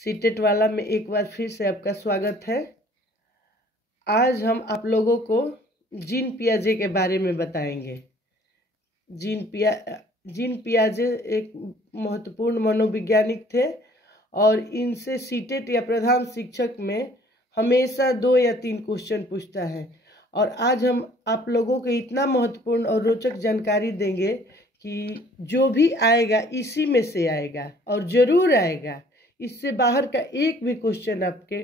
CTET वाला में एक बार फिर से आपका स्वागत है। आज हम आप लोगों को जीन पियाजे के बारे में बताएंगे। जीन पियाजे एक महत्वपूर्ण मनोवैज्ञानिक थे और इनसे सीटेट या प्रधान शिक्षक में हमेशा 2 या 3 क्वेश्चन पूछता है। और आज हम आप लोगों को इतना महत्वपूर्ण और रोचक जानकारी देंगे कि जो भी आएगा इसी में से आएगा और ज़रूर आएगा। इससे बाहर का एक भी क्वेश्चन आपके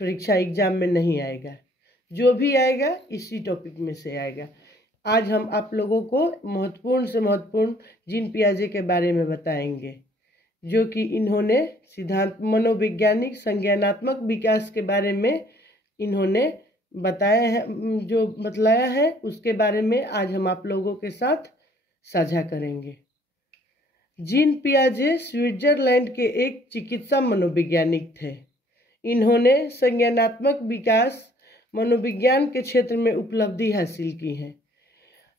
परीक्षा एग्जाम में नहीं आएगा। जो भी आएगा इसी टॉपिक में से आएगा। आज हम आप लोगों को महत्वपूर्ण से महत्वपूर्ण जीन पियाजे के बारे में बताएंगे, जो कि इन्होंने सिद्धांत मनोवैज्ञानिक संज्ञानात्मक विकास के बारे में इन्होंने बताया है, जो बतलाया है उसके बारे में आज हम आप लोगों के साथ साझा करेंगे। जीन पियाजे स्विट्जरलैंड के एक चिकित्सा मनोवैज्ञानिक थे। इन्होंने संज्ञानात्मक विकास मनोविज्ञान के क्षेत्र में उपलब्धि हासिल की है।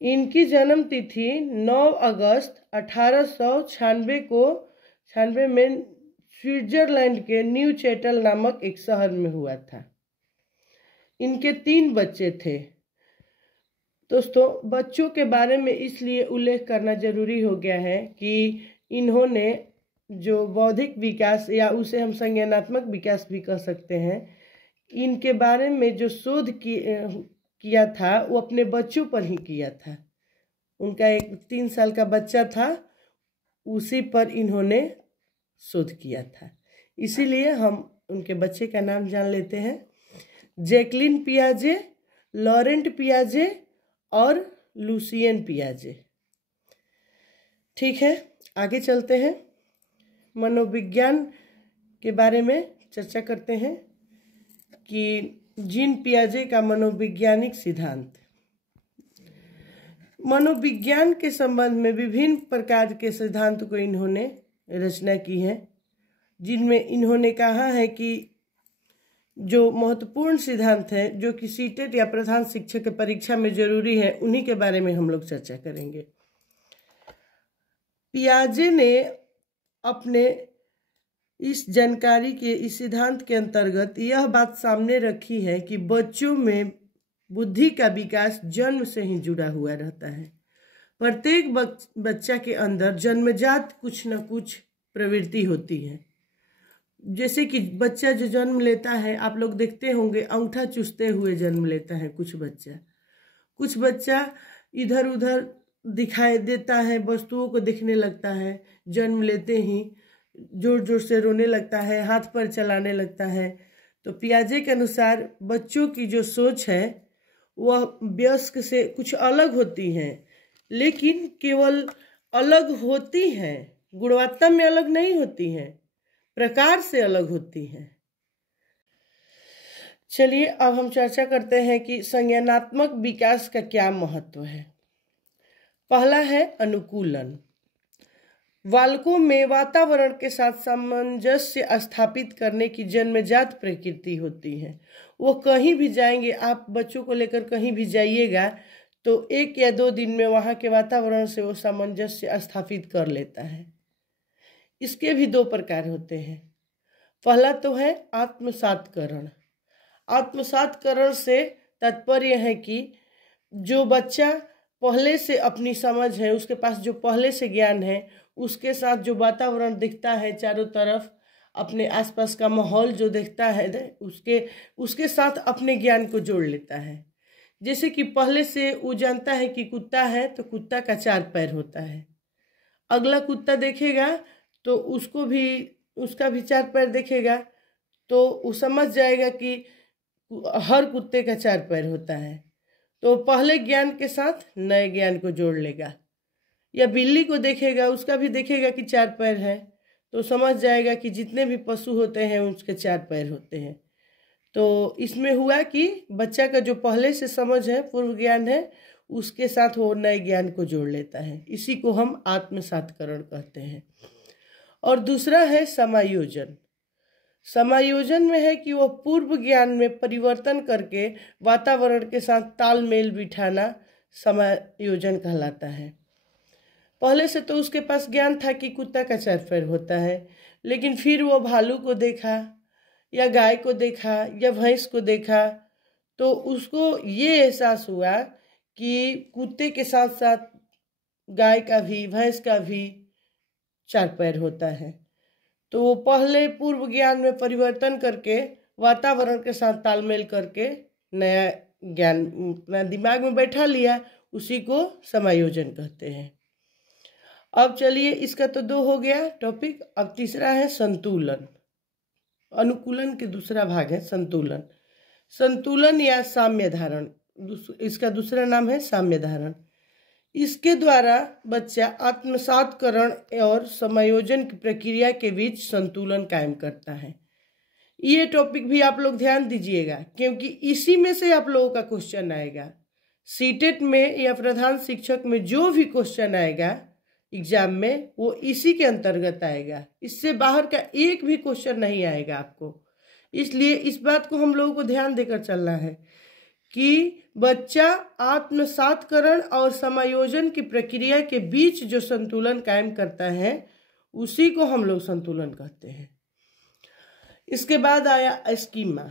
इनकी जन्म तिथि 9 अगस्त 1896 में स्विट्जरलैंड के न्यू चैटल नामक एक शहर में हुआ था। इनके 3 बच्चे थे। दोस्तों, बच्चों के बारे में इसलिए उल्लेख करना जरूरी हो गया है कि इन्होंने जो बौद्धिक विकास या उसे हम संज्ञानात्मक विकास भी कह सकते हैं, इनके बारे में जो शोध किया था वो अपने बच्चों पर ही किया था। उनका एक 3 साल का बच्चा था, उसी पर इन्होंने शोध किया था। इसीलिए हम उनके बच्चे का नाम जान लेते हैं। जैकलिन पियाजे, लॉरेंट पियाजे और लुसियन पियाजे। ठीक है, आगे चलते हैं। मनोविज्ञान के बारे में चर्चा करते हैं कि जीन पियाजे का मनोवैज्ञानिक सिद्धांत। मनोविज्ञान के संबंध में विभिन्न प्रकार के सिद्धांत को इन्होंने रचना की है, जिनमें इन्होंने कहा है कि जो महत्वपूर्ण सिद्धांत है जो कि सीटेट या प्रधान शिक्षक की परीक्षा में जरूरी है, उन्हीं के बारे में हम लोग चर्चा करेंगे। पियाजे ने अपने इस जानकारी के इस सिद्धांत के अंतर्गत यह बात सामने रखी है कि बच्चों में बुद्धि का विकास जन्म से ही जुड़ा हुआ रहता है। प्रत्येक बच्चा के अंदर जन्मजात कुछ न कुछ प्रवृत्ति होती है। जैसे कि बच्चा जो जन्म लेता है, आप लोग देखते होंगे अंगूठा चूसते हुए जन्म लेता है कुछ बच्चा इधर उधर दिखाई देता है, वस्तुओं को देखने लगता है, जन्म लेते ही जोर जोर से रोने लगता है, हाथ पर चलाने लगता है। तो पियाजे के अनुसार बच्चों की जो सोच है वह वयस्क से कुछ अलग होती है, लेकिन केवल अलग होती है, गुणवत्ता में अलग नहीं होती है, प्रकार से अलग होती है। चलिए अब हम चर्चा करते हैं कि संज्ञानात्मक विकास का क्या महत्व है। पहला है अनुकूलन। बालकों में वातावरण के साथ सामंजस्य स्थापित करने की जन्मजात प्रकृति होती है। वो कहीं भी जाएंगे, आप बच्चों को लेकर कहीं भी जाइएगा तो 1 या 2 दिन में वहाँ के वातावरण से वो सामंजस्य स्थापित कर लेता है। इसके भी 2 प्रकार होते हैं। पहला तो है आत्मसातकरण। आत्मसातकरण से तात्पर्य है कि जो बच्चा पहले से अपनी समझ है, उसके पास जो पहले से ज्ञान है, उसके साथ जो वातावरण दिखता है चारों तरफ, अपने आसपास का माहौल जो दिखता है, उसके साथ अपने ज्ञान को जोड़ लेता है। जैसे कि पहले से वो जानता है कि कुत्ता है तो कुत्ता का 4 पैर होता है। अगला कुत्ता देखेगा तो उसका भी 4 पैर देखेगा, तो वो समझ जाएगा कि हर कुत्ते का 4 पैर होता है। तो पहले ज्ञान के साथ नए ज्ञान को जोड़ लेगा। या बिल्ली को देखेगा, उसका भी देखेगा कि 4 पैर है, तो समझ जाएगा कि जितने भी पशु होते हैं उसके 4 पैर होते हैं। तो इसमें हुआ कि बच्चा का जो पहले से समझ है, पूर्व ज्ञान है, उसके साथ वो नए ज्ञान को जोड़ लेता है। इसी को हम आत्मसातकरण कहते हैं। और दूसरा है समायोजन। समायोजन में है कि वो पूर्व ज्ञान में परिवर्तन करके वातावरण के साथ तालमेल बिठाना समायोजन कहलाता है। पहले से तो उसके पास ज्ञान था कि कुत्ता का 4 पैर होता है, लेकिन फिर वो भालू को देखा या गाय को देखा या भैंस को देखा तो उसको ये एहसास हुआ कि कुत्ते के साथ साथ गाय का भी, भैंस का भी 4 पैर होता है। तो वो पहले पूर्व ज्ञान में परिवर्तन करके वातावरण के साथ तालमेल करके नया ज्ञान अपना दिमाग में बैठा लिया, उसी को समायोजन कहते हैं। अब चलिए, इसका तो 2 हो गया टॉपिक। अब तीसरा है संतुलन। अनुकूलन के दूसरा भाग है संतुलन। संतुलन या साम्य धारण, इसका दूसरा नाम है साम्य धारण। इसके द्वारा बच्चा आत्मसातकरण और समायोजन की प्रक्रिया के बीच संतुलन कायम करता है। ये टॉपिक भी आप लोग ध्यान दीजिएगा, क्योंकि इसी में से आप लोगों का क्वेश्चन आएगा। सीटेट में या प्रधान शिक्षक में जो भी क्वेश्चन आएगा एग्जाम में, वो इसी के अंतर्गत आएगा। इससे बाहर का एक भी क्वेश्चन नहीं आएगा आपको। इसलिए इस बात को हम लोगों को ध्यान देकर चलना है कि बच्चा आत्मसातकरण और समायोजन की प्रक्रिया के बीच जो संतुलन कायम करता है, उसी को हम लोग संतुलन कहते हैं। इसके बाद आया स्कीमा।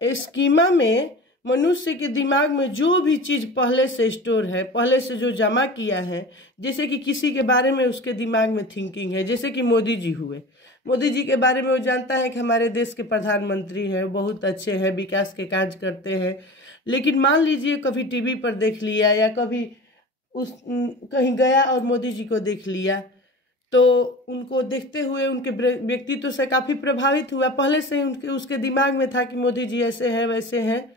स्कीमा में मनुष्य के दिमाग में जो भी चीज पहले से स्टोर है, पहले से जो जमा किया है, जैसे कि किसी के बारे में उसके दिमाग में थिंकिंग है, जैसे कि मोदी जी हुए। मोदी जी के बारे में वो जानता है कि हमारे देश के प्रधानमंत्री हैं, बहुत अच्छे हैं, विकास के कार्य करते हैं। लेकिन मान लीजिए कभी टीवी पर देख लिया या कभी कहीं गया और मोदी जी को देख लिया, तो उनको देखते हुए उनके व्यक्तित्व से काफ़ी प्रभावित हुआ। पहले से ही उसके दिमाग में था कि मोदी जी ऐसे हैं वैसे हैं,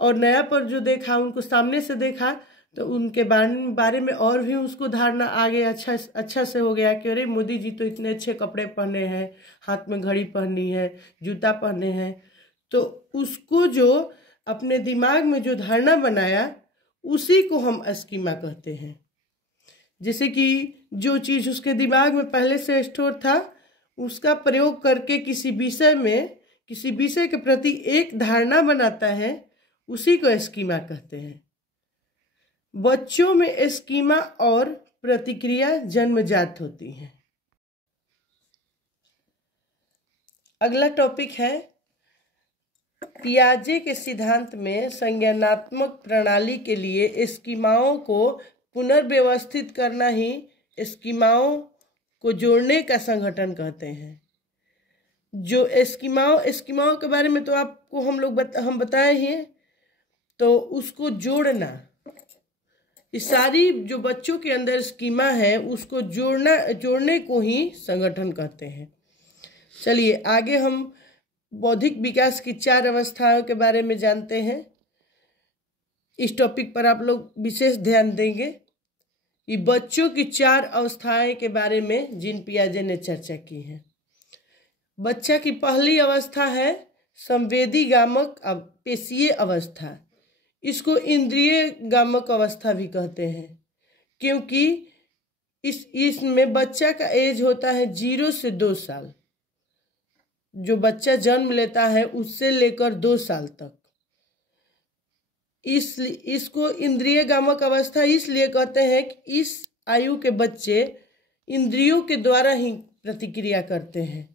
और नया पर जो देखा, उनको सामने से देखा, तो उनके बारे में और भी उसको धारणा आगे अच्छा से हो गया कि अरे मोदी जी तो इतने अच्छे कपड़े पहने हैं, हाथ में घड़ी पहनी है, जूता पहने हैं। तो उसको जो अपने दिमाग में जो धारणा बनाया, उसी को हम स्कीमा कहते हैं। जैसे कि जो चीज़ उसके दिमाग में पहले से स्टोर था, उसका प्रयोग करके किसी विषय के प्रति एक धारणा बनाता है, उसी को स्कीमा कहते हैं। बच्चों में स्कीमा और प्रतिक्रिया जन्मजात होती है। अगला टॉपिक है पियाजे के सिद्धांत में संज्ञानात्मक प्रणाली के लिए स्कीमाओं को पुनर्व्यवस्थित करना ही स्कीमाओं को जोड़ने का संगठन कहते हैं। जो स्कीमाओं के बारे में तो आपको हम बताए ही हैं, तो उसको जोड़ना, इस सारी जो बच्चों के अंदर स्कीमा है उसको जोड़ने को ही संगठन कहते हैं। चलिए आगे हम बौद्धिक विकास की 4 अवस्थाओं के बारे में जानते हैं। इस टॉपिक पर आप लोग विशेष ध्यान देंगे कि बच्चों की 4 अवस्थाएं के बारे में जीन पियाजे ने चर्चा की है। बच्चा की पहली अवस्था है संवेदी गामक पेशीय अवस्था। इसको इंद्रिय गामक अवस्था भी कहते हैं, क्योंकि इसमें बच्चा का एज होता है 0 से 2 साल। जो बच्चा जन्म लेता है उससे लेकर 2 साल तक। इसको इंद्रिय गामक अवस्था इसलिए कहते हैं कि इस आयु के बच्चे इंद्रियों के द्वारा ही प्रतिक्रिया करते हैं।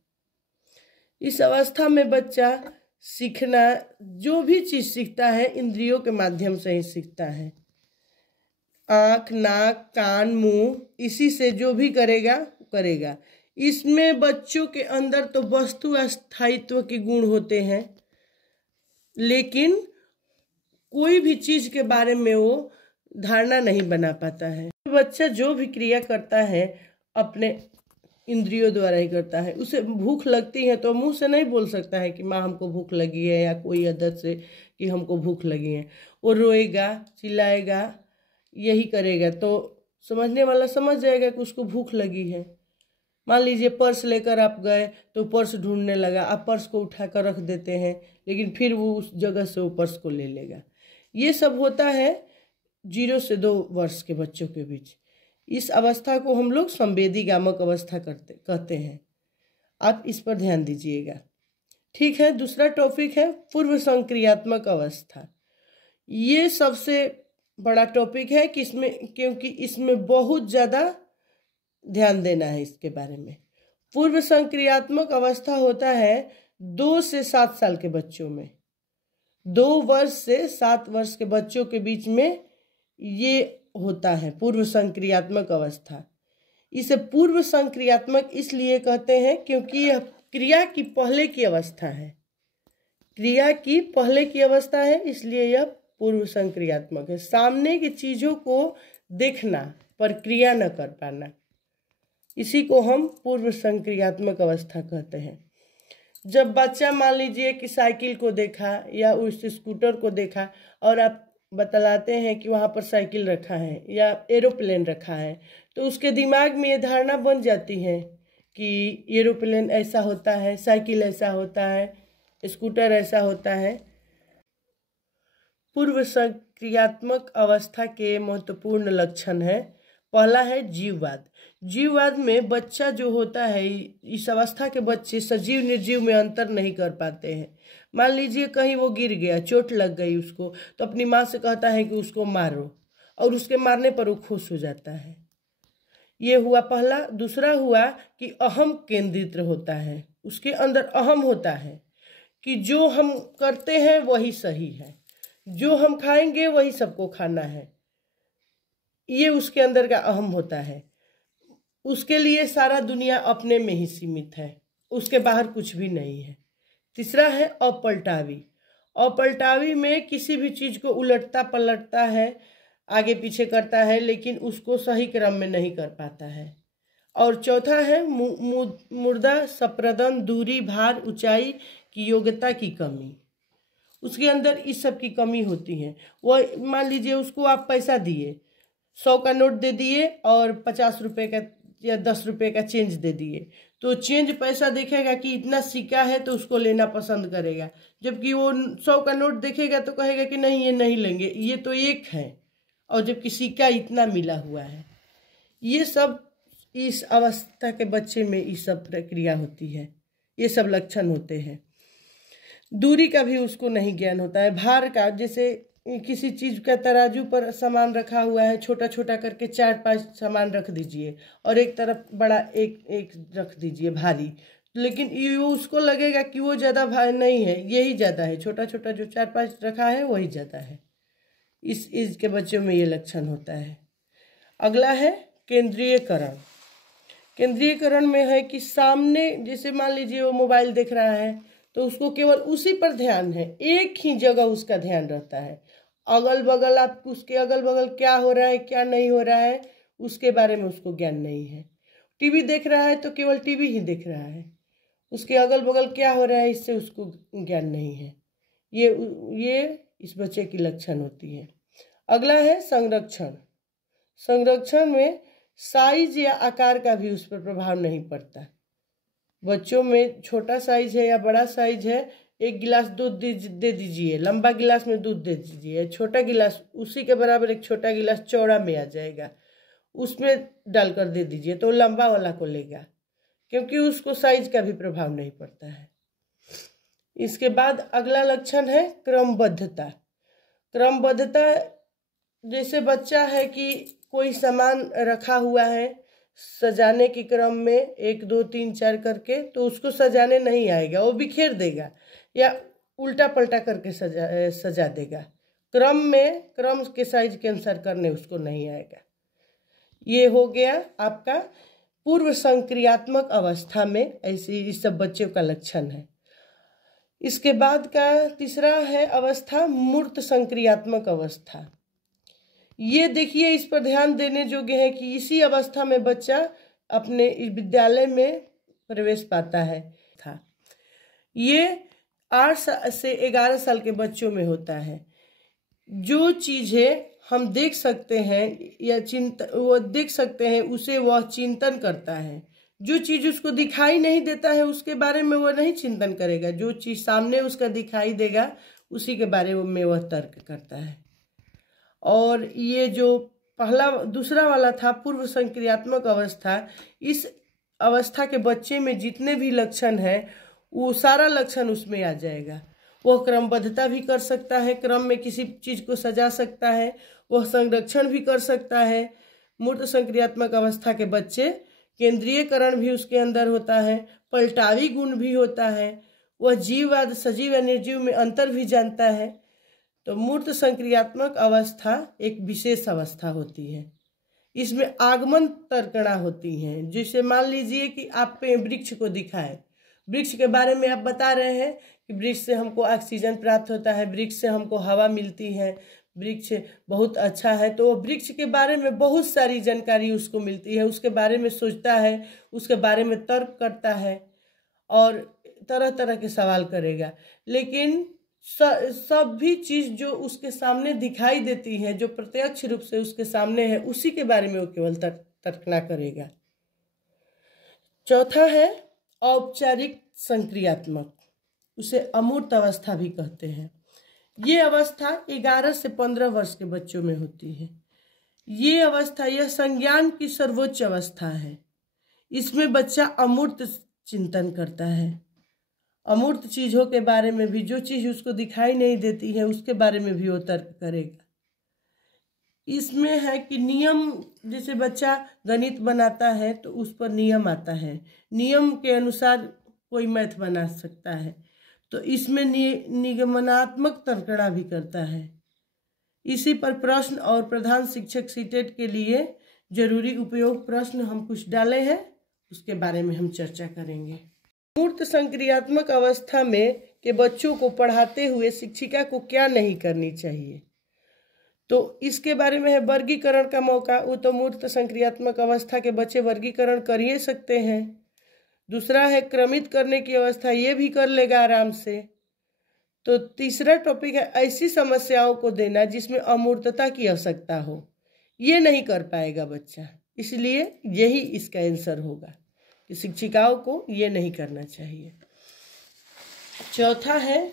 इस अवस्था में बच्चा सीखना, जो भी चीज सीखता है इंद्रियों के माध्यम से ही सीखता है। आँख, नाक, कान, मुंह, इसी से जो भी करेगा। इसमें बच्चों के अंदर तो वस्तु स्थायित्व के गुण होते हैं, लेकिन कोई भी चीज के बारे में वो धारणा नहीं बना पाता है। बच्चा जो भी क्रिया करता है अपने इंद्रियों द्वारा ही करता है। उसे भूख लगती है तो मुंह से नहीं बोल सकता है कि माँ हमको भूख लगी है, या कोई आदत से कि हमको भूख लगी है। वो रोएगा, चिल्लाएगा, यही करेगा, तो समझने वाला समझ जाएगा कि उसको भूख लगी है। मान लीजिए पर्स लेकर आप गए तो पर्स ढूंढने लगा, आप पर्स को उठा कर रख देते हैं, लेकिन फिर वो उस जगह से वो पर्स को ले लेगा। ये सब होता है 0 से 2 वर्ष के बच्चों के बीच। इस अवस्था को हम लोग संवेदी गामक अवस्था कहते हैं। आप इस पर ध्यान दीजिएगा। ठीक है, दूसरा टॉपिक है पूर्व संक्रियात्मक अवस्था। ये सबसे बड़ा टॉपिक है क्योंकि इसमें बहुत ज़्यादा ध्यान देना है इसके बारे में। पूर्व संक्रियात्मक अवस्था होता है 2 से 7 साल के बच्चों में। 2 वर्ष से 7 वर्ष के बच्चों के बीच में ये होता है पूर्व संक्रियात्मक अवस्था। इसे पूर्व संक्रियात्मक इसलिए कहते हैं क्योंकि यह क्रिया की पहले की अवस्था है। क्रिया की पहले की अवस्था है, इसलिए यह पूर्व संक्रियात्मक है। सामने की चीजों को देखना पर क्रिया न कर पाना, इसी को हम पूर्व संक्रियात्मक अवस्था कहते हैं। जब बच्चा मान लीजिए कि साइकिल को देखा या उस स्कूटर को देखा और आप बतलाते हैं कि वहाँ पर साइकिल रखा है या एरोप्लेन रखा है, तो उसके दिमाग में ये धारणा बन जाती है कि एरोप्लेन ऐसा होता है, साइकिल ऐसा होता है, स्कूटर ऐसा होता है। पूर्व संक्रियात्मक अवस्था के महत्वपूर्ण लक्षण है। पहला है जीववाद। जीववाद में बच्चा जो होता है, इस अवस्था के बच्चे सजीव निर्जीव में अंतर नहीं कर पाते हैं। मान लीजिए कहीं वो गिर गया, चोट लग गई उसको, तो अपनी माँ से कहता है कि उसको मारो, और उसके मारने पर वो खुश हो जाता है। ये हुआ पहला। दूसरा हुआ कि अहम केंद्रित होता है, उसके अंदर अहम होता है कि जो हम करते हैं वही सही है, जो हम खाएंगे वही सबको खाना है, ये उसके अंदर का अहम होता है। उसके लिए सारा दुनिया अपने में ही सीमित है, उसके बाहर कुछ भी नहीं है। तीसरा है अपलटावी। अपलटावी में किसी भी चीज को उलटता पलटता है, आगे पीछे करता है, लेकिन उसको सही क्रम में नहीं कर पाता है। और चौथा है मुर्दा संप्रदन, दूरी, भार, ऊंचाई की योग्यता की कमी। उसके अंदर इस सब की कमी होती है। वो मान लीजिए उसको आप पैसा दिए, 100 का नोट दे दिए और 50 रुपए का या 10 रुपए का चेंज दे दिए, तो चेंज पैसा देखेगा कि इतना सिक्का है तो उसको लेना पसंद करेगा। जबकि वो 100 का नोट देखेगा तो कहेगा कि नहीं, ये नहीं लेंगे, ये तो 1 है, और जबकि सिक्का इतना मिला हुआ है। ये सब इस अवस्था के बच्चे में ये सब प्रक्रिया होती है, ये सब लक्षण होते हैं। दूरी का भी उसको नहीं ज्ञान होता है। भार का, जैसे किसी चीज का तराजू पर सामान रखा हुआ है, छोटा छोटा करके 4-5 सामान रख दीजिए और एक तरफ बड़ा एक रख दीजिए भारी, लेकिन ये उसको लगेगा कि वो ज़्यादा भारी नहीं है, यही ज़्यादा है, छोटा छोटा जो 4-5 रखा है वही ज़्यादा है। इस के बच्चों में ये लक्षण होता है। अगला है केंद्रीयकरण। केंद्रीयकरण में है कि सामने, जैसे मान लीजिए वो मोबाइल देख रहा है तो उसको केवल उसी पर ध्यान है, एक ही जगह उसका ध्यान रहता है। अगल बगल, आप उसके अगल बगल क्या हो रहा है क्या नहीं हो रहा है उसके बारे में उसको ज्ञान नहीं है। टीवी देख रहा है तो केवल टीवी ही देख रहा है, उसके अगल बगल क्या हो रहा है इससे उसको ज्ञान नहीं है। ये इस बच्चे की लक्षण होती है। अगला है संरक्षण। संरक्षण में साइज या आकार का भी उस पर प्रभाव नहीं पड़ता। बच्चों में छोटा साइज है या बड़ा साइज है, 1 गिलास दूध दे दीजिए, लंबा गिलास में दूध दे दीजिए, छोटा गिलास उसी के बराबर एक छोटा गिलास चौड़ा में आ जाएगा, उसमें डालकर दे दीजिए तो लंबा वाला को लेगा, क्योंकि उसको साइज का भी प्रभाव नहीं पड़ता है। इसके बाद अगला लक्षण है क्रमबद्धता। क्रमबद्धता, जैसे बच्चा है कि कोई सामान रखा हुआ है, सजाने के क्रम में 1 2 3 4 करके, तो उसको सजाने नहीं आएगा, वो बिखेर देगा या उल्टा पलटा करके सजा देगा। क्रम के साइज के अनुसार करने उसको नहीं आएगा। ये हो गया आपका पूर्व संक्रियात्मक अवस्था में ऐसी इस सब बच्चों का लक्षण है। इसके बाद का तीसरा है अवस्था मूर्त संक्रियात्मक अवस्था। ये देखिए, इस पर ध्यान देने योग्य है कि इसी अवस्था में बच्चा अपने विद्यालय में प्रवेश पाता है। ये 8 से 11 साल के बच्चों में होता है। जो चीजें हम देख सकते हैं या वो देख सकते हैं उसे वह चिंतन करता है। जो चीज उसको दिखाई नहीं देता है उसके बारे में वह नहीं चिंतन करेगा, जो चीज सामने उसका दिखाई देगा उसी के बारे में वह तर्क करता है। और ये जो दूसरा वाला था पूर्व संक्रियात्मक अवस्था, इस अवस्था के बच्चे में जितने भी लक्षण है वो सारा लक्षण उसमें आ जाएगा। वह क्रमबद्धता भी कर सकता है, क्रम में किसी चीज को सजा सकता है, वह संरक्षण भी कर सकता है। मूर्त संक्रियात्मक अवस्था के बच्चे केंद्रीयकरण भी उसके अंदर होता है, पलटावी गुण भी होता है, वह जीववाद सजीव या निर्जीव में अंतर भी जानता है। तो मूर्त संक्रियात्मक अवस्था एक विशेष अवस्था होती है। इसमें आगमन तर्कणा होती हैं। जैसे मान लीजिए कि आप पे वृक्ष को दिखाए, वृक्ष के बारे में आप बता रहे हैं कि वृक्ष से हमको ऑक्सीजन प्राप्त होता है, वृक्ष से हमको हवा मिलती है, वृक्ष बहुत अच्छा है। तो वृक्ष के बारे में बहुत सारी जानकारी उसको मिलती है, उसके बारे में सोचता है, उसके बारे में तर्क करता है और तरह तरह के सवाल करेगा। लेकिन सभी चीज जो उसके सामने दिखाई देती है, जो प्रत्यक्ष रूप से उसके सामने है, उसी के बारे में वो केवल तर्कना करेगा। चौथा है औपचारिक संक्रियात्मक, उसे अमूर्त अवस्था भी कहते हैं। ये अवस्था 11 से 15 वर्ष के बच्चों में होती है। ये अवस्था, यह संज्ञान की सर्वोच्च अवस्था है। इसमें बच्चा अमूर्त चिंतन करता है, अमूर्त चीजों के बारे में भी, जो चीज उसको दिखाई नहीं देती है उसके बारे में भी वो तर्क करेगा। इसमें है कि नियम, जैसे बच्चा गणित बनाता है तो उस पर नियम आता है, नियम के अनुसार कोई मैथ बना सकता है, तो इसमें निगमनात्मक तर्कणा भी करता है। इसी पर प्रश्न और प्रधान शिक्षक सीटेट के लिए जरूरी उपयोग प्रश्न हम कुछ डाले हैं, उसके बारे में हम चर्चा करेंगे। मूर्त संक्रियात्मक अवस्था में के बच्चों को पढ़ाते हुए शिक्षिका को क्या नहीं करनी चाहिए, तो इसके बारे में है वर्गीकरण का मौका। वो तो मूर्त संक्रियात्मक अवस्था के बच्चे वर्गीकरण कर ही सकते हैं। दूसरा है क्रमित करने की अवस्था, ये भी कर लेगा आराम से। तो तीसरा टॉपिक है ऐसी समस्याओं को देना जिसमें अमूर्तता की आवश्यकता हो, ये नहीं कर पाएगा बच्चा, इसलिए यही इसका आंसर होगा कि शिक्षिकाओं को ये नहीं करना चाहिए। चौथा है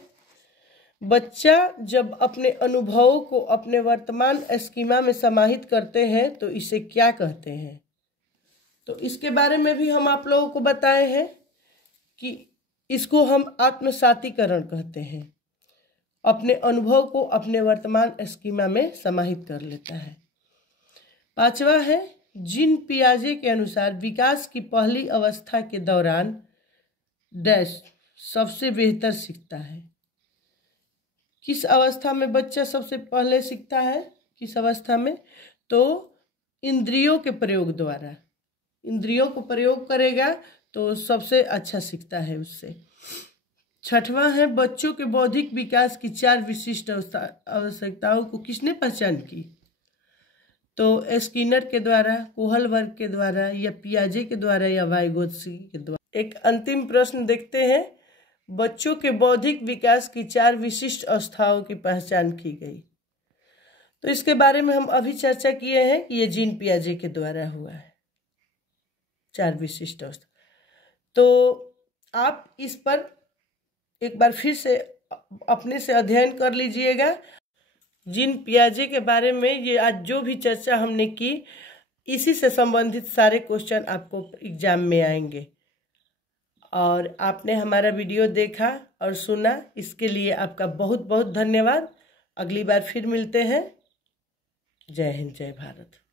बच्चा जब अपने अनुभवों को अपने वर्तमान स्कीमा में समाहित करते हैं तो इसे क्या कहते हैं, तो इसके बारे में भी हम आप लोगों को बताए हैं कि इसको हम आत्मसातीकरण कहते हैं। अपने अनुभव को अपने वर्तमान स्कीमा में समाहित कर लेता है। पांचवा है जीन पियाजे के अनुसार विकास की पहली अवस्था के दौरान डैश सबसे बेहतर सीखता है। किस अवस्था में बच्चा सबसे पहले सीखता है, किस अवस्था में, तो इंद्रियों के प्रयोग द्वारा, इंद्रियों को प्रयोग करेगा तो सबसे अच्छा सीखता है उससे। छठवां है बच्चों के बौद्धिक विकास की 4 विशिष्ट आवश्यकताओं को किसने पहचान की, तो स्किनर के द्वारा, कोहल वर्ग के द्वारा, या पियाजे के द्वारा, या वाइगोत्स्की के द्वारा। एक अंतिम प्रश्न देखते हैं, बच्चों के बौद्धिक विकास की 4 विशिष्ट अवस्थाओं की पहचान की गई। तो इसके बारे में हम अभी चर्चा किए हैं कि ये जीन पियाजे के द्वारा हुआ है 4 विशिष्ट अवस्था। तो आप इस पर एक बार फिर से अपने से अध्ययन कर लीजिएगा। जीन पियाजे के बारे में ये आज जो भी चर्चा हमने की, इसी से संबंधित सारे क्वेश्चन आपको एग्जाम में आएंगे। और आपने हमारा वीडियो देखा और सुना, इसके लिए आपका बहुत बहुत धन्यवाद। अगली बार फिर मिलते हैं। जय हिंद, जय भारत।